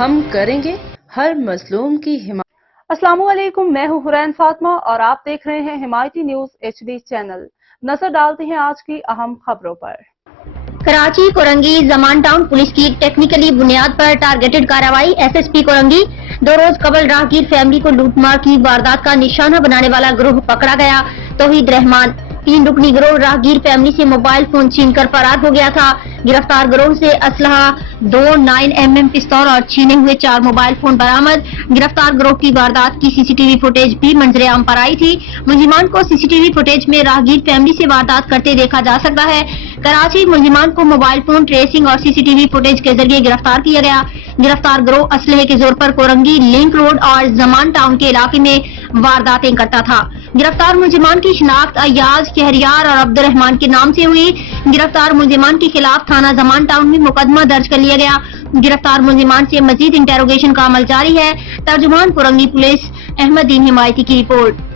ہم کریں گے ہر مظلوم کی حمایت۔ السلام علیکم، میں ہوں حرین فاطمہ اور آپ دیکھ رہے ہیں حمایتی نیوز HD چینل۔ نظر ڈالتے ہیں آج کی اہم خبروں پر۔ کراچی کورنگی زمان ٹاؤن پولیس کی ٹیکنیکلی بنیاد پر ٹارگیٹڈ کارروائی۔ SSP کورنگی 2 روز قبل راہگیر فیملی کو لوٹ مار کی واردات کا نشانہ بنانے والا گروہ پکڑا گیا۔ توحید رحمان 3 رکنی گروہ راہگیر فیملی سے موبائل فون چھین کر فرار ہو گیا تھا۔ گرفتار گروہ سے اسلحہ 2 9mm پستول اور چھینے ہوئے 4 موبائل فون برآمد۔ گرفتار گروہ کی واردات کی CCTV فوٹیج بھی منظر عام پر آئی تھی۔ ملزمان کو CCTV فوٹیج میں راہگیر فیملی سے واردات کرتے دیکھا جا سکتا ہے۔ کراچی ملزمان کو موبائل فون ٹریسنگ اور CCTV فوٹیج کے ذریعے گرفتار کیا گیا۔ گرفتار گروہ اسلحے کے زور پر کورنگی لنک روڈ اور زمان ٹاؤن کے علاقے میں وارداتیں کرتا تھا۔ گرفتار ملزمان کی شناخت ایاز، شہریار اور عبد الرحمان کے نام سے ہوئی۔ گرفتار ملزمان کے خلاف تھانہ زمان ٹاؤن میں مقدمہ درج کر لیا گیا۔ گرفتار ملزمان سے مزید انٹروگیشن کا عمل جاری ہے۔ ترجمان کورنگی پولیس احمد دین حمایتی کی رپورٹ۔